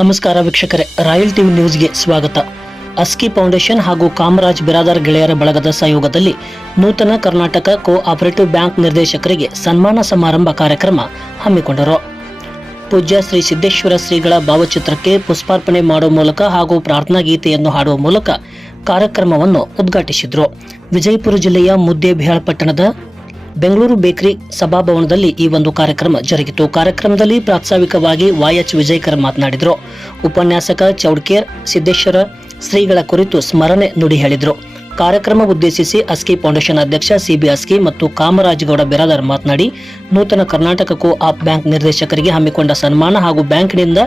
ನಮಸ್ಕಾರ ವೀಕ್ಷಕರೇ, royal TV ನ್ಯೂಸ್ಗೆ ಸ್ವಾಗತ. ಅಸ್ಕಿ ಫೌಂಡೇಶನ್ ಹಾಗೂ ಕಾಮರಾಜ್ ಬಿರಾದಾರ್ ಗೆಳೆಯರ ಬಳಗದ ಸಹಯೋಗದಲ್ಲಿ ನೂತನ ಕರ್ನಾಟಕ ಕೋ ಆಪರೇಟಿವ್ ಬ್ಯಾಂಕ್ ನಿರ್ದೇಶಕರಿಗೆ ಸನ್ಮಾನ ಸಮಾರಂಭ ಕಾರ್ಯಕ್ರಮ ಹಮ್ಮಿಕೊಂಡರು. ಪೂಜ್ಯ ಶ್ರೀ ಸಿದ್ದೇಶ್ವರ ಶ್ರೀಗಳ ಭಾವಚಿತ್ರಕ್ಕೆ ಪುಷ್ಪಾರ್ಪಣೆ ಮಾಡುವ ಮೂಲಕ ಹಾಗೂ ಪ್ರಾರ್ಥನಾ ಗೀತೆಯನ್ನು ಹಾಡುವ ಮೂಲಕ ಕಾರ್ಯಕ್ರಮವನ್ನು ಉದ್ಘಾಟಿಸಿದರು. ವಿಜಯಪುರ ಜಿಲ್ಲೆಯ ಮುದ್ದೇಬಿಹಾಳ್ ಪಟ್ಟಣದ ಬೆಂಗಳೂರು ಬೇಕರಿ ಸಭಾಭವನದಲ್ಲಿ ಈ ಒಂದು ಕಾರ್ಯಕ್ರಮ ಜರುಗಿತು. ಕಾರ್ಯಕ್ರಮದಲ್ಲಿ ಪ್ರಾಸ್ತಾವಿಕವಾಗಿ ವಾಯಚ್ ವಿಜಯಕರ್ ಮಾತನಾಡಿದರು. ಉಪನ್ಯಾಸಕ ಚೌಡ್ಕೇರ್, ಸಿದ್ದೇಶ್ವರ ಶ್ರೀಗಳ ಕುರಿತು ಸ್ಮರಣೆ ನುಡಿ ಹೇಳಿದರು. ಕಾರ್ಯಕ್ರಮ ಉದ್ದೇಶಿಸಿ ಅಸ್ಕಿ ಫೌಂಡೇಶನ್ ಅಧ್ಯಕ್ಷ ಸಿಬಿ ಅಸ್ಕಿ ಮತ್ತು ಕಾಮರಾಜಗೌಡ ಬಿರಾದಾರ್ ಮಾತನಾಡಿ, ನೂತನ ಕರ್ನಾಟಕ ಕೋ ಆಪ್ ಬ್ಯಾಂಕ್ ನಿರ್ದೇಶಕರಿಗೆ ಹಮ್ಮಿಕೊಂಡ ಸನ್ಮಾನ ಹಾಗೂ ಬ್ಯಾಂಕ್ನಿಂದ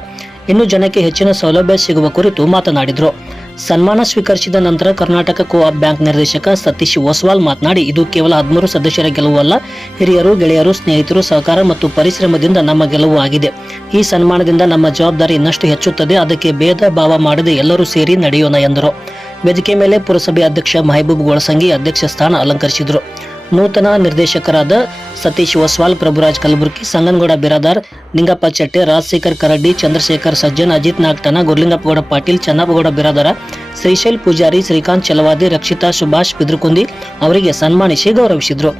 ಇನ್ನೂ ಜನಕ್ಕೆ ಹೆಚ್ಚಿನ ಸೌಲಭ್ಯ ಸಿಗುವ ಕುರಿತು ಮಾತನಾಡಿದರು. ಸನ್ಮಾನ ಸ್ವೀಕರಿಸಿದ ನಂತರ ಕರ್ನಾಟಕ ಕೋ ಬ್ಯಾಂಕ್ ನಿರ್ದೇಶಕ ಸತೀಶ್ ಒಸ್ವಾಲ್ ಮಾತನಾಡಿ, ಇದು ಕೇವಲ ಹದಿಮೂರು ಸದಸ್ಯರ ಗೆಲುವು ಅಲ್ಲ, ಹಿರಿಯರು, ಗೆಳೆಯರು, ಸ್ನೇಹಿತರು, ಸಹಕಾರ ಮತ್ತು ಪರಿಶ್ರಮದಿಂದ ನಮ್ಮ ಗೆಲುವು ಆಗಿದೆ. ಈ ಸನ್ಮಾನದಿಂದ ನಮ್ಮ ಜವಾಬ್ದಾರಿ ಇನ್ನಷ್ಟು ಹೆಚ್ಚುತ್ತದೆ, ಅದಕ್ಕೆ ಭೇದ ಭಾವ ಮಾಡದೆ ಎಲ್ಲರೂ ಸೇರಿ ನಡೆಯೋಣ ಎಂದರು. ವೇದಿಕೆ ಮೇಲೆ ಪುರಸಭೆ ಅಧ್ಯಕ್ಷ ಮಹಬೂಬ್ ಗೊಳಸಂಗಿ ಅಧ್ಯಕ್ಷ ಸ್ಥಾನ ಅಲಂಕರಿಸಿದರು. ನೂತನ ನಿರ್ದೇಶಕರಾದ ಸತೀಶ್ ಒಸ್ವಾಲ್ ಪ್ರಭುರಾಜ್ ಕಲಬುರ್ಗಿ, ಸಂಗನಗೌಡ ಬಿರಾದಾರ್, ನಿಂಗಪ್ಪ ಚಟ್ಟೆ, ರಾಜಶೇಖರ್ ಕರಡ್ಡಿ ಚಂದ್ರಶೇಖರ್ ಸಜ್ಜನ್, ಅಜಿತ್ ನಾಗ್ತನ, ಗುರ್ಲಿಂಗಪ್ಪಗೌಡ ಪಾಟೀಲ್, ಚನ್ನಪ್ಪಗೌಡ ಬಿರಾದಾರ, ಶ್ರೀಶೈಲ್ ಪೂಜಾರಿ, ಶ್ರೀಕಾಂತ್ ಚಲವಾದಿ, ರಕ್ಷಿತಾ ಸುಭಾಷ್ ಬಿದ್ರುಕುಂದಿ ಅವರಿಗೆ ಸನ್ಮಾನಿಸಿ ಗೌರವಿಸಿದರು.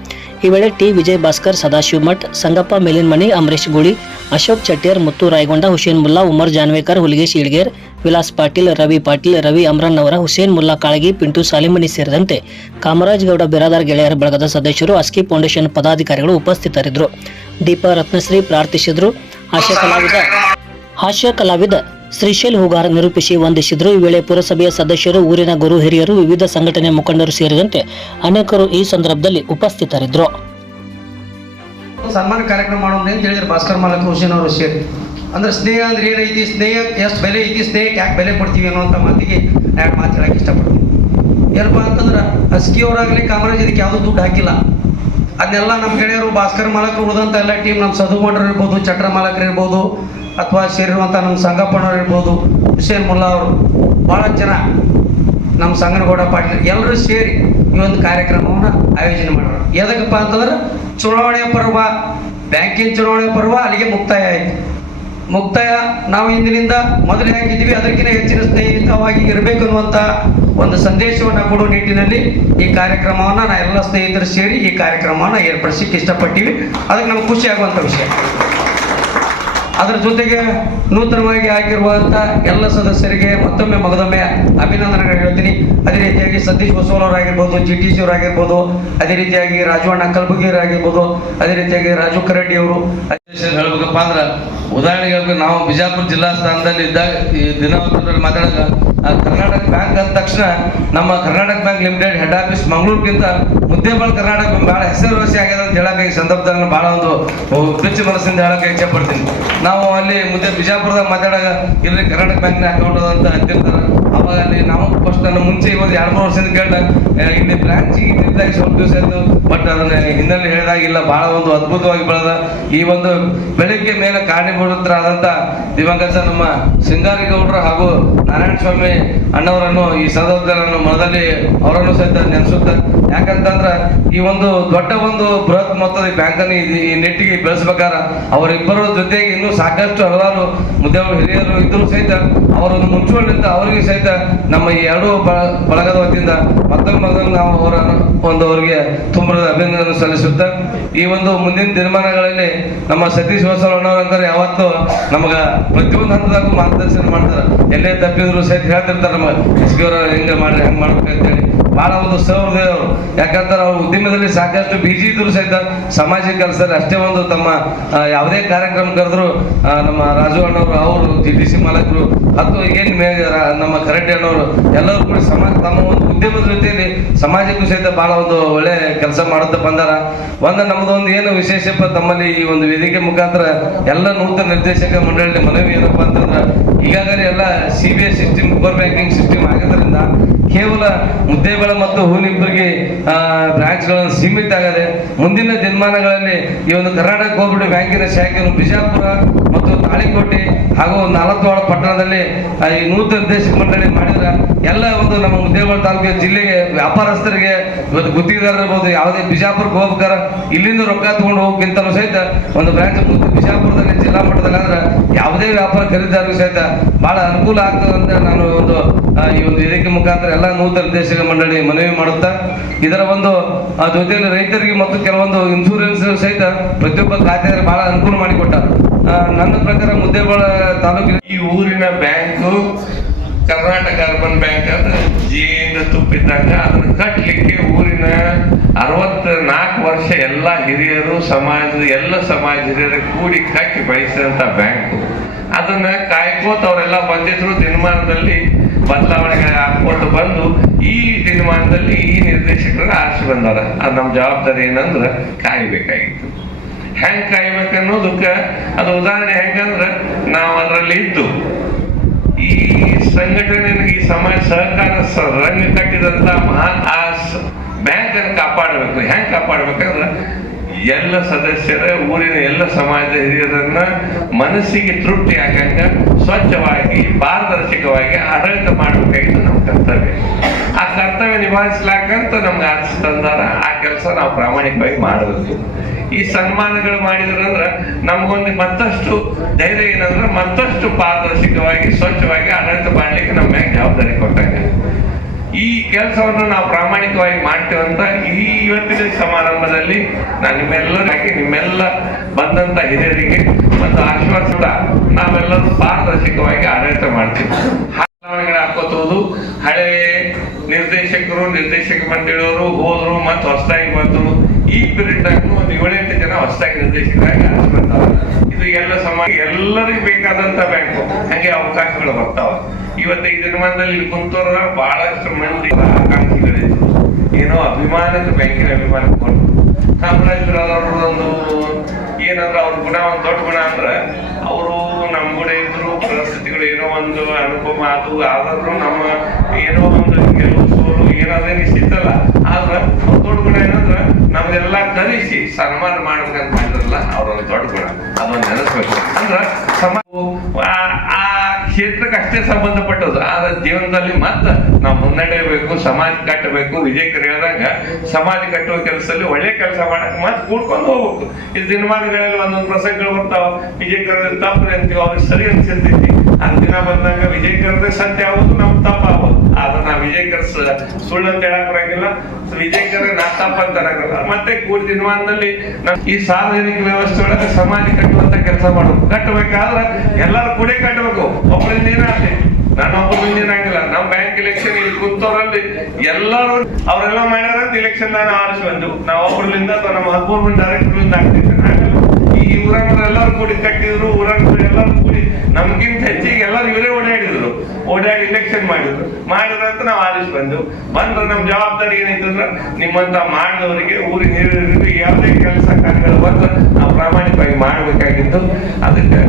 ಈ ವೇಳೆ ಟಿ. ವಿಜಯ್ ಭಾಸ್ಕರ್, ಸದಾಶಿವ ಮಠ್, ಸಂಗಪ್ಪ ಮೇಲಿನ್ಮಣಿ, ಅಮರೇಶ್ ಗುಳಿ ಅಶೋಕ್ ಚಟ್ಟಿಯರ್ ಮತ್ತು ರಾಯಗೊಂಡ ಹುಸೇನ್ ಮುಲ್ಲಾ, ಉಮರ್ ಜಾನ್ವೇಕರ್, ಹುಲಿಗೆ ಶೀಳ್ಗೇರ್, ವಿಲಾಸ್ ಪಾಟೀಲ್, ರವಿ ಪಾಟೀಲ್, ರವಿ ಅಮ್ರನ್ ಅವರ ಹುಸೇನ್ ಮುಲ್ಲಾ ಕಾಳಗಿ, ಪಿಂಟು ಸಾಲಿಮಣಿ ಸೇರಿದಂತೆ ಕಾಮರಾಜ್ ಗೌಡ, ಬಿರಾದಾರ್ ಗೆಳೆಯರ ಬಳಗದ ಸದಸ್ಯರು ಅಸ್ಕಿ ಫೌಂಡೇಶನ್ ಪದಾಧಿಕಾರಿಗಳು ಉಪಸ್ಥಿತರಿದ್ದರು. ದೀಪ ರತ್ನಶ್ರೀ ಪ್ರಾರ್ಥಿಸಿದ್ರು. ಹಾಸ್ಯ ಕಲಾವಿದ ಹಾಸ್ಯ ಕಲಾವಿದ ಶ್ರೀಶೈಲ್ ಹೂಗಾರ ನಿರೂಪಿಸಿ ವಂದಿಸಿದರು. ಈ ವೇಳೆ ಪುರಸಭೆಯ ಸದಸ್ಯರು, ಊರಿನ ಗುರು ಹಿರಿಯರು, ವಿವಿಧ ಸಂಘಟನೆ ಮುಖಂಡರು ಸೇರಿದಂತೆ ಅನೇಕರು ಈ ಸಂದರ್ಭದಲ್ಲಿ ಉಪಸ್ಥಿತರಿದ್ದರು. ಸನ್ಮಾನ ಕಾರ್ಯಕ್ರಮ ಮಾಡೋಣ ಅಂತ ಹೇಳಿದ್ರು ಭಾಸ್ಕರ್ ಮಾಲಕ್, ಹುಸೇನ್ ಅವರು ಸೇರಿ ಅಂದ್ರೆ ಸ್ನೇಹ ಅಂದ್ರೆ ಏನೈತಿ? ಸ್ನೇಹ ಎಷ್ಟು ಬೆಲೆ ಐತಿ? ಸ್ನೇಹಕ್ಕೆ ಯಾಕೆ ಬೆಲೆ ಕೊಡ್ತೀವಿ ಅನ್ನೋಂಥ ಮಾತಿಗೆ ಯಾಕೆ ಮಾತು ಹೇಳಕ್ಕೆ ಇಷ್ಟಪಡ್ತೀನಿ. ಏನಪ್ಪ ಅಂತಂದ್ರೆ ಅಸ್ಕಿಯವರಾಗಲಿ ಕಾಮರಾಜ್ ಇದಕ್ಕೆ ಯಾವುದೂ ದುಡ್ಡು ಹಾಕಿಲ್ಲ. ಅದನ್ನೆಲ್ಲ ನಮ್ಮ ಗೆಳೆಯರು ಭಾಸ್ಕರ್ ಮಾಲಕರು ಉಳಿದಂಥ ಎಲ್ಲ ಟೀಮ್ ನಮ್ಮ ಸದು ಮಾಡ್ರು ಇರ್ಬೋದು, ಚಟ್ರ ಮಾಲಕರು ಇರ್ಬೋದು, ಅಥವಾ ಸೇರಿರುವಂಥ ನಮ್ಮ ಸಂಗಪ್ಪನವ್ರು ಇರ್ಬೋದು, ಹುಸೇನ್ ಮುಲ್ಲಾ ಅವರು ಭಾಳ ಜನ ನಮ್ಮ ಸಂಗನಗೌಡ ಪಾಟೀಲ್ ಎಲ್ಲರೂ ಸೇರಿ ಈ ಒಂದು ಕಾರ್ಯಕ್ರಮವನ್ನು ಆಯೋಜನೆ ಮಾಡೋಣ ಎದಕ್ಕಪ್ಪ ಅಂತಂದ್ರೆ ಚುನಾವಣೆ ಪರ್ವ, ಬ್ಯಾಂಕಿನ ಚುನಾವಣೆ ಪರ್ವ ಅಲ್ಲಿಗೆ ಮುಕ್ತಾಯ ಆಯಿತು. ಮುಕ್ತಾಯ, ನಾವು ಇಂದಿನಿಂದ ಮೊದಲೇ ಹಾಕಿದ್ದೀವಿ ಅದಕ್ಕಿಂತ ಹೆಚ್ಚಿನ ಸ್ನೇಹಿತವಾಗಿ ಇರಬೇಕು ಅನ್ನುವಂಥ ಒಂದು ಸಂದೇಶವನ್ನು ಕೊಡುವ ನಿಟ್ಟಿನಲ್ಲಿ ಈ ಕಾರ್ಯಕ್ರಮವನ್ನು ನಾ ಎಲ್ಲ ಸ್ನೇಹಿತರು ಸೇರಿ ಈ ಕಾರ್ಯಕ್ರಮವನ್ನು ಏರ್ಪಡಿಸಿಕ್ಕೆ ಇಷ್ಟಪಟ್ಟಿವಿ. ಅದಕ್ಕೆ ನಮ್ಗೆ ಖುಷಿ ಆಗುವಂಥ ವಿಷಯ. ಅದರ ಜೊತೆಗೆ ನೂತನವಾಗಿ ಆಗಿರುವಂಥ ಎಲ್ಲ ಸದಸ್ಯರಿಗೆ ಮತ್ತೊಮ್ಮೆ ಮಗದೊಮ್ಮೆ ಅಭಿನಂದನೆಗಳು ಹೇಳ್ತೀನಿ. ಅದೇ ರೀತಿಯಾಗಿ ಸತೀಶ್ ಅವರಾಗಿರ್ಬೋದು ಜಿ ಟಿ ಸಿ ಅವರಾಗಿರ್ಬೋದು ಅದೇ ರೀತಿಯಾಗಿ ರಾಜವಣ್ಣ ಕಲ್ಬುಗಿರಾಗಿರ್ಬೋದು ಅದೇ ರೀತಿಯಾಗಿ ರಾಜು ಕರಡ್ಡಿ ಅವರು ಹೇಳ್ಬೇಕಪ್ಪ ಅಂದ್ರೆ ಉದಾಹರಣೆಗೆ ನಾವು ಬಿಜಾಪುರ ಜಿಲ್ಲಾ ಸ್ಥಾನದಲ್ಲಿ ಇದ್ದಾಗ ಈ ದಿನ ಕರ್ನಾಟಕ ಬ್ಯಾಂಕ್ ಅಂದ ತಕ್ಷಣ ನಮ್ಮ Karnataka bank limited head office ಮಂಗಳೂರಿಗಿಂತ Muddebihal Karnataka bank ಬಹಳ ಹೆಸರುವಾಸಿ ಆಗಿದೆ ಅಂತ ಹೇಳಕ್ಕೆ ಈ ಸಂದರ್ಭದಲ್ಲಿ ಬಹಳ ಒಂದು ಹೆಚ್ಚು ಮನಸ್ಸಿಂದ ಹೇಳಕ್ಕೆ ಇಚ್ಛೆ ಪಡ್ತೀನಿ. ನಾವು ಅಲ್ಲಿ ಮುದ್ದೆ ಬಿಜಾಪುರದಾಗ ಮಾತಾಡಾಗ ಇಲ್ಲಿ ಕರ್ನಾಟಕ ಬ್ಯಾಂಕ್ನ ಅಕೌಂಟ್ ಅಂತ ಅಂತಿರ್ತಾರೆ. ಅವಾಗ ನಾವು ಫಸ್ಟ್ ನನ್ನ ಮುಂಚೆ ಒಂದು ಎರಡು, ಮೂರು ವರ್ಷದಿಂದ ಕೇಳ್ದ ಇಲ್ಲಿ ಬ್ರಾಂಚ್ ಇದ್ದಾಗ ಸ್ವಲ್ಪ ದಿವಸ ಆಯ್ತು ಬಟ್ ಅದನ್ನ ಹಿನ್ನೆಲೆ ಹೇಳಿದಾಗಿಲ್ಲ ಬಹಳ ಒಂದು ಅದ್ಭುತವಾಗಿ ಬೆಳೆದ ಈ ಒಂದು ಬೆಳಗ್ಗೆ ಮೇಲೆ ಕಾರಣೀಭೂತರಾದಂತ ದಿವಂಗತ ನಮ್ಮ ಸಿಂಗಾರಿಗೌಡರು ಹಾಗೂ ನಾರಾಯಣ ಸ್ವಾಮಿ ಅಣ್ಣವರನ್ನು ಈ ಸಂದರ್ಭದಲ್ಲಿ ಮನದಲ್ಲಿ ಅವರನ್ನು ಸಹಿತ ನೆನೆಸುತ್ತ. ಯಾಕಂತಂದ್ರ ಈ ಒಂದು ದೊಡ್ಡ ಒಂದು ಬೃಹತ್ ಮೊತ್ತದ ಬ್ಯಾಂಕನ್ನು ಈ ನೆಟ್ಟಿಗೆ ಬೆಳೆಸ್ಬೇಕಾರ ಅವರಿಬ್ಬರ ಜೊತೆಗೆ ಇನ್ನೂ ಸಾಕಷ್ಟು ಹಲವಾರು ಮುದ್ದೆಗಳು ಹಿರಿಯರು ಇದ್ದರೂ ಸಹಿತ ಅವರನ್ನು ಮುಂಚೂಣಿಂದ ಅವರಿಗೆ ಸಹಿತ ನಮ್ಮ ಈ ಎರಡು ಬಳಗದ ವತಿಯಿಂದ ಮತ್ತೊಮ್ಮೆ ನಾವು ಅವರ ಒಂದು ಅವರಿಗೆ ತುಂಬ ಅಭಿನಂದನೆ ಸಲ್ಲಿಸುತ್ತಾ, ಈ ಒಂದು ಮುಂದಿನ ದಿನಮಾನಗಳಲ್ಲಿ ನಮ್ಮ ಸತೀಶ್ ಬಸವಣ್ಣವ್ರಂತಾರೆ ಯಾವತ್ತು ನಮಗ ಪ್ರತಿಯೊಂದು ಹಂತದಾಗೂ ಮಾರ್ಗದರ್ಶನ ಮಾಡ್ತಾರೆ. ಎಲ್ಲೇ ತಪ್ಪಿದ್ರು ಸಹಿತ ಹೇಳ್ತಿರ್ತಾರೆ ನಮಗೆ ಎಸ್ ಹಿಂಗೆ ಮಾಡ್ರಿ, ಹೆಂಗ್ ಮಾಡ್ಬೇಕು ಅಂತೇಳಿ. ಬಹಳ ಒಂದು ಸೌಹೃದಯ ಅವರು. ಯಾಕಂದ್ರೆ ಅವ್ರ ಉದ್ಯಮದಲ್ಲಿ ಸಾಕಷ್ಟು ಬಿಜಿ ಇದ್ರು ಸಹಿತ ಸಾಮಾಜಿಕ ಕೆಲಸದಲ್ಲಿ ಅಷ್ಟೇ ಒಂದು ತಮ್ಮ ಯಾವುದೇ ಕಾರ್ಯಕ್ರಮ ಕರೆದ್ರು ನಮ್ಮ ರಾಜು ಅಣ್ಣವರು, ಅವರು, ಜಿ ಡಿ ಸಿ ಮಾಲಕರು ಮತ್ತು ಏನು ನಮ್ಮ ಅನ್ನೋರು ಎಲ್ಲರೂ ಕೂಡ ಸಮಾಜ ತಮ್ಮ ಒಂದು ಉದ್ಯಮದ ಜೊತೆಯಲ್ಲಿ ಸಮಾಜಕ್ಕೂ ಸಹಿತ ಬಹಳ ಒಂದು ಒಳ್ಳೆ ಕೆಲಸ ಮಾಡುತ್ತಾ ಬಂದಾರ. ಒಂದು ನಮ್ದು ಒಂದು ಏನು ವಿಶೇಷಪ್ಪ ತಮ್ಮಲ್ಲಿ ಈ ಒಂದು ವೇದಿಕೆ ಮುಖಾಂತರ ಎಲ್ಲ ನೂತನ ನಿರ್ದೇಶಕ ಮಂಡಳಿ ಮನವಿ ಏನಪ್ಪ ಅಂತಂದ್ರೆ, ಈಗಾಗಲೇ ಎಲ್ಲ C B S system core banking system ಆಗೋದ್ರಿಂದ ಕೇವಲ ಮುದ್ದೇಬೇಳ ಮತ್ತು ಹೂನಿಬ್ಬರಿಗೆ ಬ್ರಾಂಚ್ಗಳನ್ನು ಸೀಮಿತ ಆಗದೆ ಮುಂದಿನ ದಿನಮಾನಗಳಲ್ಲಿ ಈ ಒಂದು ಕರ್ನಾಟಕ ಕೋಪರೇಟಿವ್ ಬ್ಯಾಂಕಿನ ಶಾಖೆಯನ್ನು ಬಿಜಾಪುರ ಮತ್ತು ತಾಳಿಕೋಟೆ ಹಾಗೂ ನಾಲತ್ವಾಳ ಪಟ್ಟಣದಲ್ಲಿ ಈ ನೂತನ ದೇಶ ಮಂಡಳಿ ಮಾಡಿದ್ರ ಎಲ್ಲ ಒಂದು ನಮ್ಮ ಮುದ್ದೇಬಿಹಾಳ ತಾಲೂಕಿನ ಜಿಲ್ಲೆಗೆ ವ್ಯಾಪಾರಸ್ಥರಿಗೆ ಇವತ್ತು ಗುತ್ತಿಗೆದಾರ ಇರ್ಬೋದು, ಯಾವುದೇ ಬಿಜಾಪುರಕ್ಕೆ ಹೋಗ್ಬೇಕಾರ ಇಲ್ಲಿಂದ ರೊಕ್ಕ ತಗೊಂಡು ಹೋಗ್ಕಿಂತಲೂ ಸಹಿತ ಒಂದು ಬ್ರಾಂಚ್ ಬಿಜಾಪುರದಲ್ಲಿ ಜಿಲ್ಲಾ ಮಟ್ಟದಲ್ಲಿ ಆದ್ರೆ ಯಾವುದೇ ವ್ಯಾಪಾರ ಖರೀದಿದಾರರು ಸಹಿತ ಬಹಳ ಅನುಕೂಲ ಆಗ್ತದೆ ಅಂತ ನಾನು ಒಂದು ಈ ಒಂದು ವೇದಿಕೆ ಮುಖಾಂತರ ಎಲ್ಲ ನೂತನ ದೇಶದ ಮಂಡಳಿ ಮನವಿ ಮಾಡುತ್ತಾ, ಇದರ ಒಂದು ಜೊತೆಯಲ್ಲಿ ರೈತರಿಗೆ ಮತ್ತು ಕೆಲವೊಂದು ಇನ್ಶೂರೆನ್ಸ್ ಸಹಿತ ಪ್ರತಿಯೊಬ್ಬ ಖಾತೆದಾರರಿಗೆ ಬಹಳ ಅನುಕೂಲ ಮಾಡಿಕೊಟ್ಟ. ನನ್ನ ಪ್ರಕಾರ ಮುದ್ದೇಬಾಳ ತಾಲೂಕಿನ ಈ ಊರಿನ ಬ್ಯಾಂಕು ಕರ್ನಾಟಕ ಅರ್ಬನ್ ಬ್ಯಾಂಕ್ ಅಂದ್ರೆ ಜೇನು ತುಪ್ಪಿದ್ದಾಗ ಅದನ್ನ ಕಟ್ಟಲಿಕ್ಕೆ ಊರಿನ ಅರವತ್ತ ನಾಲ್ಕು ವರ್ಷ ಎಲ್ಲ ಹಿರಿಯರು, ಸಮಾಜದ ಎಲ್ಲ ಸಮಾಜ ಹಿರಿಯರು ಕೂಡಿ ಕಟ್ಟಿ ಬೆಳೆಸಿದಂತ ಬ್ಯಾಂಕು. ಅದನ್ನ ಕಾಯ್ಕೋತ ಅವರೆಲ್ಲ ಬಂದಿದ್ರು, ದಿನಮಾನದಲ್ಲಿ ಬದಲಾವಣೆ ಹಾಕೊಂಡು ಬಂದು ಈ ದಿನಮಾನದಲ್ಲಿ ಈ ನಿರ್ದೇಶಕರ ಆರಿಸಿ ಬಂದಾರ. ಅದು ನಮ್ಮ ಜವಾಬ್ದಾರಿ ಏನಂದ್ರೆ ಕಾಯ್ಬೇಕಾಗಿತ್ತು. ಹೆಂಗ್ ಕಾಯ್ಬೇಕನ್ನೋದಕ್ಕ ಅದು ಉದಾಹರಣೆ ಹೆಂಗಂದ್ರ ನಾವು ಅದರಲ್ಲಿ ಇದ್ದು, ಈ ಸಂಘಟನೆ ಈ ಸಮಾಜ ಸಹಕಾರ ರಂಗ ಕಟ್ಟಿದಂತ ಮಹಾ ಆ ಬ್ಯಾಂಕ್ ಅನ್ನು ಕಾಪಾಡಬೇಕು. ಹೆಂಗ್ ಕಾಪಾಡ್ಬೇಕಂದ್ರ ಎಲ್ಲ ಸದಸ್ಯರ, ಊರಿನ ಎಲ್ಲ ಸಮಾಜ ಹಿರಿಯರನ್ನ ಮನಸ್ಸಿಗೆ ತೃಪ್ತಿ ಆಗಂಗ ಸ್ವಚ್ಛವಾಗಿ, ಪಾರದರ್ಶಕವಾಗಿ ಆಡಳಿತ ಮಾಡಬೇಕಾಗಿತ್ತು ನಮ್ಮ ಕರ್ತವ್ಯ. ಆ ಕರ್ತವ್ಯ ನಿಭಾಯಿಸ್ಲಾಕಂತ ನಮ್ಗೆ ತಂದಾರ. ಆ ಕೆಲಸ ನಾವು ಪ್ರಾಮಾಣಿಕವಾಗಿ ಮಾಡಬೇಕು. ಈ ಸನ್ಮಾನಗಳು ಮಾಡಿದ್ರಂದ್ರ ನಮ್ಗೊಂದು ಮತ್ತಷ್ಟು ಧೈರ್ಯ ಏನಂದ್ರೆ ಮತ್ತಷ್ಟು ಪಾರದರ್ಶಕವಾಗಿ, ಸ್ವಚ್ಛವಾಗಿ ಆಡಳಿತ ಮಾಡ್ಲಿಕ್ಕೆ ನಮ್ಮ ಜವಾಬ್ದಾರಿ ಕೊಟ್ಟಾಗ. ಈ ಕೆಲಸವನ್ನು ನಾವು ಪ್ರಾಮಾಣಿಕವಾಗಿ ಮಾಡ್ತೇವಂತ ಈ ಇವತ್ತಿನ ಸಮಾರಂಭದಲ್ಲಿ ನಾನು ನಿಮ್ಮೆಲ್ಲರಿಗೆ ನಿಮ್ಮೆಲ್ಲ ಬಂದಂತ ಹಿರಿಯರಿಗೆ ಒಂದು ಆಶ್ವಾಸದ ನಾವೆಲ್ಲರೂ ಪಾರದರ್ಶಕವಾಗಿ ಆಡಳಿತ ಮಾಡ್ತೀವಿ. ಬದಲಾವಣೆಗಳು ಹಾಕೋತೋದು ಹಳೆ ನಿರ್ದೇಶಕರು, ನಿರ್ದೇಶಕ ಮಂಡಳಿಯವರು ಹೋದ್ರು ಮತ್ತೆ ಹೊಸದಾಗಿ ಬಂದ್ರು. ಈ ಪೀರಿಯಡ್ ಒಂದು ಏಳೆಂಟು ಜನ ಹೊಸದಾಗಿ ನಿರ್ದೇಶಕರಾಗಿ ಇದು ಎಲ್ಲ ಸಮಾಜ ಎಲ್ಲರಿಗೂ ಬೇಕಾದಂತ ಬ್ಯಾಂಕು ಹಂಗೆ ಅವಕಾಶಗಳು ಬರ್ತಾವ. ಇವತ್ತು ಈ ದಿನಮಾನದಲ್ಲಿ ಕುಂತವ್ರ ಬಹಳಷ್ಟು ಮಂದಿ ಆಕಾಂಕ್ಷಿಗಳಿದೆ ಏನೋ ಅಭಿಮಾನದ ಬ್ಯಾಂಕಿನ ಅಭಿಮಾನ ಕೊಟ್ಟು ಒಂದು ಏನಂದ್ರ ಅವ್ರ ಗುಣ, ಒಂದು ದೊಡ್ಡ ಗುಣ ಅಂದ್ರ ಅವರು ನಮ್ಮ ಕೂಡ ಇದ್ರು, ಪರಿಸ್ಥಿತಿಗಳು ಏನೋ ಒಂದು ಅನುಭವ ಅದು, ಆದ್ರೂ ನಮ್ಮ ಏನೋ ಒಂದು ಗೆಲುವು ಸೋಲು ಏನಾದ್ರೆ ನಿಶ್ಚಿತಲ್ಲ ಆದ್ರ ದೊಡ್ಡ ಗುಣ ಏನಂದ್ರ ನಮ್ಗೆಲ್ಲ ಕಲಿಸಿ ಸನ್ಮಾನ ಮಾಡ್ಬೇಕಂತ ಮಾಡಿದ್ರಲ್ಲ ಅವ್ರೊಂದು ದೊಡ್ಡ ಗುಣ. ಅದೊಂದು ನೆನೆಸ್ಬೇಕು. ಅಂದ್ರ ಸಮಾಜ ಆ- ಕ್ಷೇತ್ರಕ್ಕೆ ಅಷ್ಟೇ ಸಂಬಂಧಪಟ್ಟದ್ದು. ಆದ್ರೆ ಜೀವನದಲ್ಲಿ ಮತ್ತ ನಾವು ಮುನ್ನಡೆಯಬೇಕು ಸಮಾಜ ಕಟ್ಟಬೇಕು. ವಿಜಯಕರ್ ಹೇಳಿದಾಗ ಸಮಾಜ ಕಟ್ಟುವ ಕೆಲಸದಲ್ಲಿ ಒಳ್ಳೆ ಕೆಲಸ ಮಾಡಕ್ ಮತ್ತೆ ಕೂಡ್ಕೊಂಡು ಹೋಗ್ಬೇಕು. ಈ ದಿನಮಾನಗಳಲ್ಲಿ ಒಂದೊಂದು ಪ್ರಸಂಗಗಳು ಬರ್ತಾವ. ವಿಜಯಕರ ತಪ್ಪು ಅಂತೀವಿ, ಅವ್ರಿಗೆ ಸರಿ ಅನ್ಸಿರ್ತೈತಿ. ಆ ದಿನ ಬಂದಾಗ ವಿಜಯಕರದೇ ಸತ್ಯ ಆಗೋದು ನಮ್ ತಪ್ಪ ಆಗೋದು. ಆದ್ರೆ ನಾ ವಿಜಯಕರ ಸುಳ್ಳಂತ ಸುಳ್ಳು ಅಂತ ಹೇಳಕ್ ಬರಂಗಿಲ್ಲ. ವಿಜಯಕರ ನಾ ತಪ್ಪ ಅಂತ ಅನ್ನಂಗಿಲ್ಲ ಮತ್ತೆ ಕೂಡಿ ದಿನಮಾನದಲ್ಲಿ ನಮ್ ಈ ಸಾರ್ವಜನಿಕ ವ್ಯವಸ್ಥೆ ಒಳಗೆ ಸಮಾಜ ಕಟ್ಟುವಂತ ಕೆಲಸ ಮಾಡಬೇಕು ಕಟ್ಟಬೇಕಾದ್ರೆ ಎಲ್ಲರೂ ಕೂಡೇ ಕಟ್ಟಬೇಕು. ಒಬ್ಬರಿಂದ ಏನಾಗ್ತದೆ ನಾನು ಒಬ್ಬರಿಂದ ಏನಾಗಿಲ್ಲ. ನಮ್ಮ ಬ್ಯಾಂಕ್ ಇಲೆಕ್ಷನ್ ಇಲ್ಲಿ ಕುಂತವ್ರಲ್ಲಿ ಎಲ್ಲರೂ ಅವರೆಲ್ಲ ಮಾಡ್ಯಾರ ಇಲೆಕ್ಷನ್ ನಾನು ಆರಿಸಿ ಬಂದು ನಾವು ಒಬ್ಬರಿಂದ ನಮ್ಮ ಹದಿಮೂರು ಮಂದಿ ಡೈರೆಕ್ಟರ್ಲಿಂದ ಆಗ್ತಿದ್ದೆ ಈ ಎಲ್ಲರೂ ಕೂಡಿ ಕಟ್ಟಿದ್ರು ಊರನ್ನ ಎಲ್ಲರೂ ಕೂಡಿ ನಮ್ಗಿಂತ ಹೆಚ್ಚಿಗೆ ಎಲ್ಲರೂ ಇವರೇ ಓಡಾಡಿದ್ರು. ಓಡಾಡಿ ಇಲೆಕ್ಷನ್ ಮಾಡಿದ್ರು. ಮಾಡಿದ್ರ ಅಂತ ನಾವು ಆರಿಸಿ ಬಂದು ಬಂದ್ರೆ ನಮ್ ಜವಾಬ್ದಾರಿ ಏನೈತಂದ್ರ ನಿಮ್ಮಂತ ಮಾಡಿದವರಿಗೆ ಹಿರಿಯರಿಗೆ ಯಾವುದೇ ಕೆಲಸ ಕಾರ್ಯಗಳು ಬಂದ್ರೆ ನಾವು ಪ್ರಾಮಾಣಿಕವಾಗಿ ಮಾಡಬೇಕಾಗಿತ್ತು. ಅದಕ್ಕೆ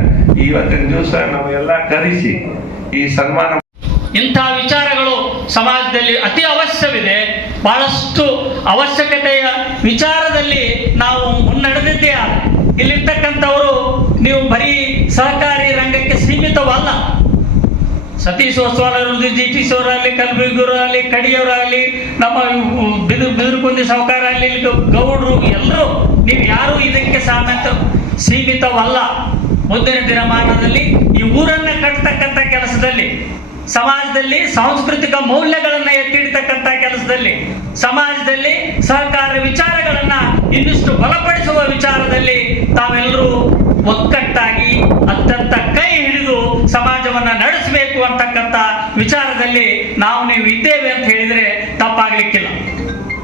ಇವತ್ತಿನ ದಿವಸ ನಾವೆಲ್ಲ ಕರೆಸಿ ಈ ಸನ್ಮಾನ ಇಂಥ ವಿಚಾರಗಳು ಸಮಾಜದಲ್ಲಿ ಅತಿ ಅವಶ್ಯವಿದೆ. ಬಹಳಷ್ಟು ಅವಶ್ಯಕತೆಯ ವಿಚಾರದಲ್ಲಿ ನಾವು ಮುನ್ನಡೆದಿದ್ದೇ ಆದ. ಇಲ್ಲಿರ್ತಕ್ಕಂಥವರು ನೀವು ಬರೀ ಸಹಕಾರಿ ರಂಗಕ್ಕೆ ಸೀಮಿತವಲ್ಲ. ಸತೀಶ್ ಹೊಸವಾಲರು ಜಿ ಟಿ ಅವರಾಗಲಿ ಕಲಬುರ್ಗಿಯವರಾಗಲಿ ಕಡಿಯವರಾಗಲಿ ನಮ್ಮ ಬಿದು ಬಿದುರುಕುಂದಿ ಸಹಕಾರ ಆಗಲಿ ಗೌಡರು ಎಲ್ಲರೂ ನೀವು ಯಾರು ಇದಕ್ಕೆ ಸಾಮಂತ ಸೀಮಿತವಲ್ಲ. ಮುಂದಿನ ದಿನಮಾನದಲ್ಲಿ ಈ ಊರನ್ನ ಕಟ್ಟತಕ್ಕಂಥ ಕೆಲಸದಲ್ಲಿ, ಸಮಾಜದಲ್ಲಿ ಸಾಂಸ್ಕೃತಿಕ ಮೌಲ್ಯಗಳನ್ನು ಎತ್ತಿಡ್ತಕ್ಕಂಥ ಕೆಲಸದಲ್ಲಿ, ಸಮಾಜದಲ್ಲಿ ಸಹಕಾರ ವಿಚಾರಗಳನ್ನ ಇನ್ನಿಷ್ಟು ಬಲಪಡಿಸುವ ವಿಚಾರದಲ್ಲಿ ತಾವೆಲ್ಲರೂ ಒಕ್ಕಟ್ಟಾಗಿ ಅತ್ಯಂತ ಕೈ ಹಿಡಿದು ಸಮಾಜವನ್ನ ನಡೆಸಬೇಕು ಅಂತಕ್ಕಂಥ ವಿಚಾರದಲ್ಲಿ ನಾವು ನೀವು ಇದ್ದೇವೆ ಅಂತ ಹೇಳಿದ್ರೆ ತಪ್ಪಾಗ್ಲಿಕ್ಕಿಲ್ಲ.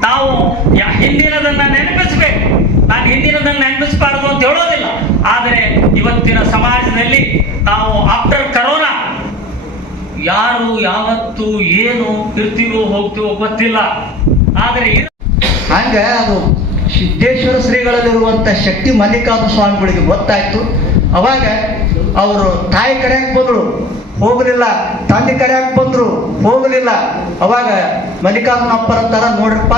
ನಾವು ಹಿಂದಿನದನ್ನ ನೆನಪಿಸ್ಬೇಕು. ನಾನು ಹಿಂದಿನದನ್ನ ನೆನಪಿಸಬಾರದು ಅಂತ ಹೇಳೋದಿಲ್ಲ. ಆದರೆ ಇವತ್ತಿನ ಸಮಾಜದಲ್ಲಿ ನಾವು ಆಫ್ಟರ್ ಕರೋನಾ ಯಾರು ಯಾವತ್ತು ಏನು ಇರ್ತೀವೋ ಹೋಗ್ತೀವೋ ಗೊತ್ತಿಲ್ಲ. ಆದರೆ ಹಂಗ ಅದು ಸಿದ್ದೇಶ್ವರ ಶ್ರೀಗಳಲ್ಲಿರುವಂತ ಶಕ್ತಿ ಮಲ್ಲಿಕಾರ್ಜುನ ಸ್ವಾಮಿಗಳಿಗೆ ಗೊತ್ತಾಯ್ತು. ಅವಾಗ ಅವರು ತಾಯಿ ಕರೆಯಕ್ ಬಂದರು. ಹೋಗಲಿಲ್ಲ. ತಂದೆ ಕರೆಯಕ್ ಬಂದ್ರು. ಹೋಗಲಿಲ್ಲ. ಅವಾಗ ಮಲ್ಲಿಕಾರ್ಜುನ ಅಪ್ಪರ ತರ ನೋಡ್ರಪ್ಪ.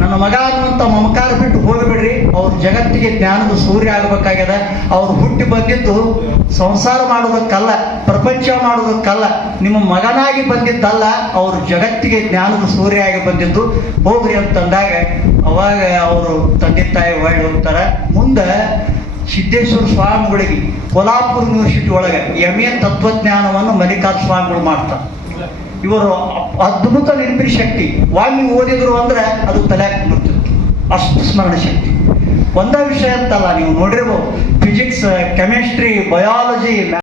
ನನ್ನ ಮಗ ಅನ್ನುವಂಥ ಮಮಕಾರ ಬಿಟ್ಟು ಹೋಗಬೇಡ್ರಿ. ಅವ್ರ ಜಗತ್ತಿಗೆ ಜ್ಞಾನದ ಸೂರ್ಯ ಆಗಬೇಕಾಗ್ಯದ. ಅವ್ರು ಹುಟ್ಟಿ ಬಂದಿದ್ದು ಸಂಸಾರ ಮಾಡೋದಕ್ಕಲ್ಲ ಪ್ರಪಂಚ ಮಾಡೋದಕ್ಕಲ್ಲ ನಿಮ್ಮ ಮಗನಾಗಿ ಬಂದಿದ್ದಲ್ಲ, ಅವರು ಜಗತ್ತಿಗೆ ಜ್ಞಾನದ ಸೂರ್ಯ ಆಗಿ ಬಂದಿದ್ದು. ಹೋಗ್ರಿ ಅಂತಂದಾಗ ಅವಾಗ ಅವರು ತಂದೆ ತಾಯಿ ಹೊಳ್ಳಿ ಹೋಗ್ತಾರೆ. ಮುಂದೆ ಸಿದ್ದೇಶ್ವರ ಸ್ವಾಮಿಗಳಿಗೆ, ಕೊಲ್ಹಾಪುರ ಯೂನಿವರ್ಸಿಟಿ ಒಳಗೆ ಎಂ ಎ ತತ್ವಜ್ಞಾನವನ್ನು ಮಲ್ಲಿಕಾರ್ಜುನ ಸ್ವಾಮಿಗಳು ಮಾಡ್ತಾರೆ. ಇವರು ಅದ್ಭುತ ನೆನಪಿನ ಶಕ್ತಿ. ವಾಲ್ಮಿ ಓದಿದ್ರು ಅಂದ್ರೆ ಅದು ತಲೆಯಾಗ ಬರ್ತದೆ ಅಷ್ಟು ಸ್ಮರಣ ಶಕ್ತಿ. ಒಂದ ವಿಷಯ ಅಂತಲ್ಲ, ನೀವು ನೋಡಿರ್ಬೋದು. Physics chemistry biology